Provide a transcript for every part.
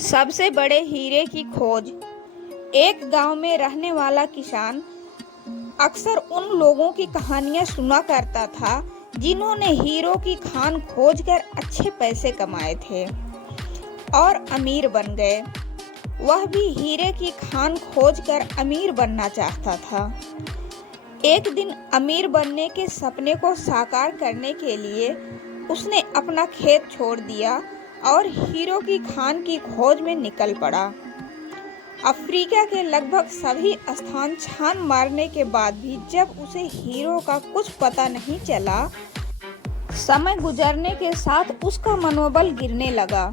सबसे बड़े हीरे की खोज। एक गांव में रहने वाला किसान अक्सर उन लोगों की कहानियां सुना करता था जिन्होंने हीरों की खान खोजकर अच्छे पैसे कमाए थे और अमीर बन गए। वह भी हीरे की खान खोजकर अमीर बनना चाहता था। एक दिन अमीर बनने के सपने को साकार करने के लिए उसने अपना खेत छोड़ दिया और हीरो की खान की खोज में निकल पड़ा। अफ्रीका के लगभग सभी स्थान छान मारने के बाद भी जब उसे हीरो का कुछ पता नहीं चला, समय गुजरने के साथ उसका मनोबल गिरने लगा।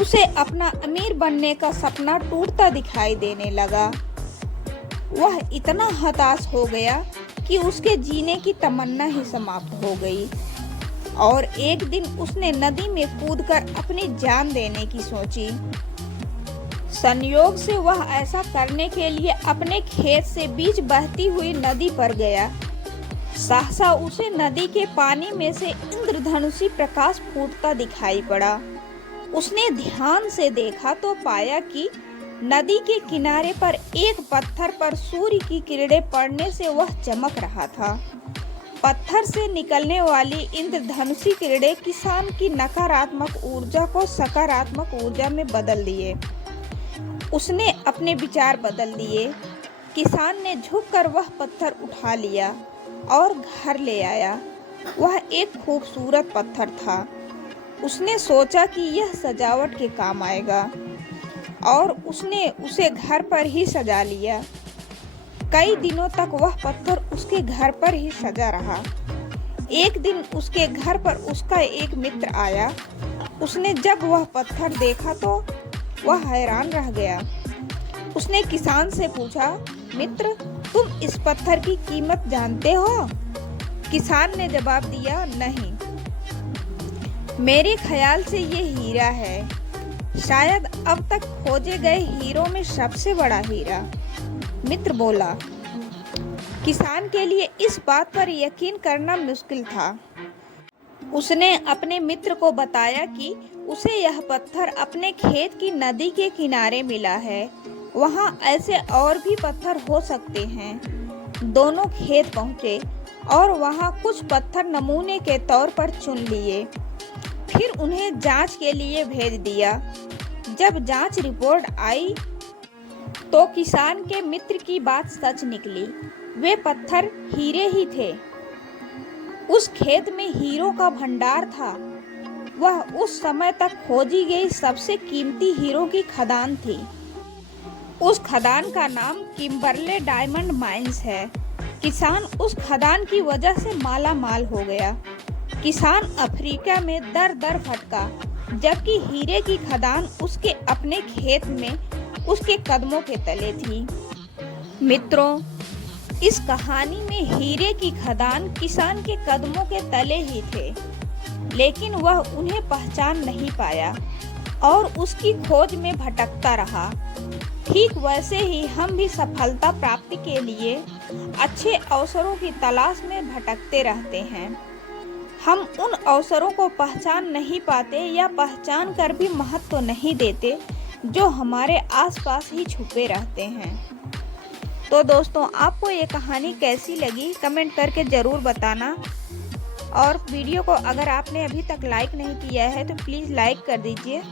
उसे अपना अमीर बनने का सपना टूटता दिखाई देने लगा। वह इतना हताश हो गया कि उसके जीने की तमन्ना ही समाप्त हो गई और एक दिन उसने नदी में कूदकर अपनी जान देने की सोची। संयोग से वह ऐसा करने के लिए अपने खेत से बीच बहती हुई नदी पर गया। सहसा उसे नदी के पानी में से इंद्रधनुषी प्रकाश फूटता दिखाई पड़ा। उसने ध्यान से देखा तो पाया कि नदी के किनारे पर एक पत्थर पर सूर्य की किरणें पड़ने से वह चमक रहा था। पत्थर से निकलने वाली इंद्रधनुषी किरणें किसान की नकारात्मक ऊर्जा को सकारात्मक ऊर्जा में बदल दिए। उसने अपने विचार बदल दिए। किसान ने झुककर वह पत्थर उठा लिया और घर ले आया। वह एक खूबसूरत पत्थर था। उसने सोचा कि यह सजावट के काम आएगा और उसने उसे घर पर ही सजा लिया। कई दिनों तक वह पत्थर उसके घर पर ही सजा रहा। एक दिन उसके घर पर उसका एक मित्र आया। उसने जब वह पत्थर देखा तो वह हैरान रह गया। उसने किसान से पूछा, मित्र, तुम इस पत्थर की कीमत जानते हो? किसान ने जवाब दिया, नहीं, मेरे ख्याल से ये हीरा है, शायद अब तक खोजे गए हीरों में सबसे बड़ा हीरा। मित्र बोला। किसान के लिए इस बात पर यकीन करना मुश्किल था। उसने अपने मित्र को बताया कि उसे यह पत्थर अपने खेत की नदी के किनारे मिला है। वहाँ ऐसे और भी पत्थर हो सकते हैं। दोनों खेत पहुँचे और वहाँ कुछ पत्थर नमूने के तौर पर चुन लिए। फिर उन्हें जांच के लिए भेज दिया। जब जांच रिपोर्ट आई तो किसान के मित्र की बात सच निकली। वे पत्थर हीरे ही थे। उस खेत में हीरों का भंडार था। वह उस समय तक खोजी गई सबसे कीमती हीरों की खदान थी। उस खदान का नाम किम्बरले डायमंड माइंस है। किसान उस खदान की वजह से माला माल हो गया। किसान अफ्रीका में दर दर भटका, जबकि हीरे की खदान उसके अपने खेत में उसके कदमों के तले थी। मित्रों, इस कहानी में हीरे की खदान किसान के कदमों के तले ही थे, लेकिन वह उन्हें पहचान नहीं पाया और उसकी खोज में भटकता रहा। ठीक वैसे ही हम भी सफलता प्राप्ति के लिए अच्छे अवसरों की तलाश में भटकते रहते हैं। हम उन अवसरों को पहचान नहीं पाते या पहचान कर भी महत्व नहीं देते जो हमारे आसपास ही छुपे रहते हैं। तो दोस्तों, आपको ये कहानी कैसी लगी कमेंट करके ज़रूर बताना और वीडियो को अगर आपने अभी तक लाइक नहीं किया है तो प्लीज़ लाइक कर दीजिए।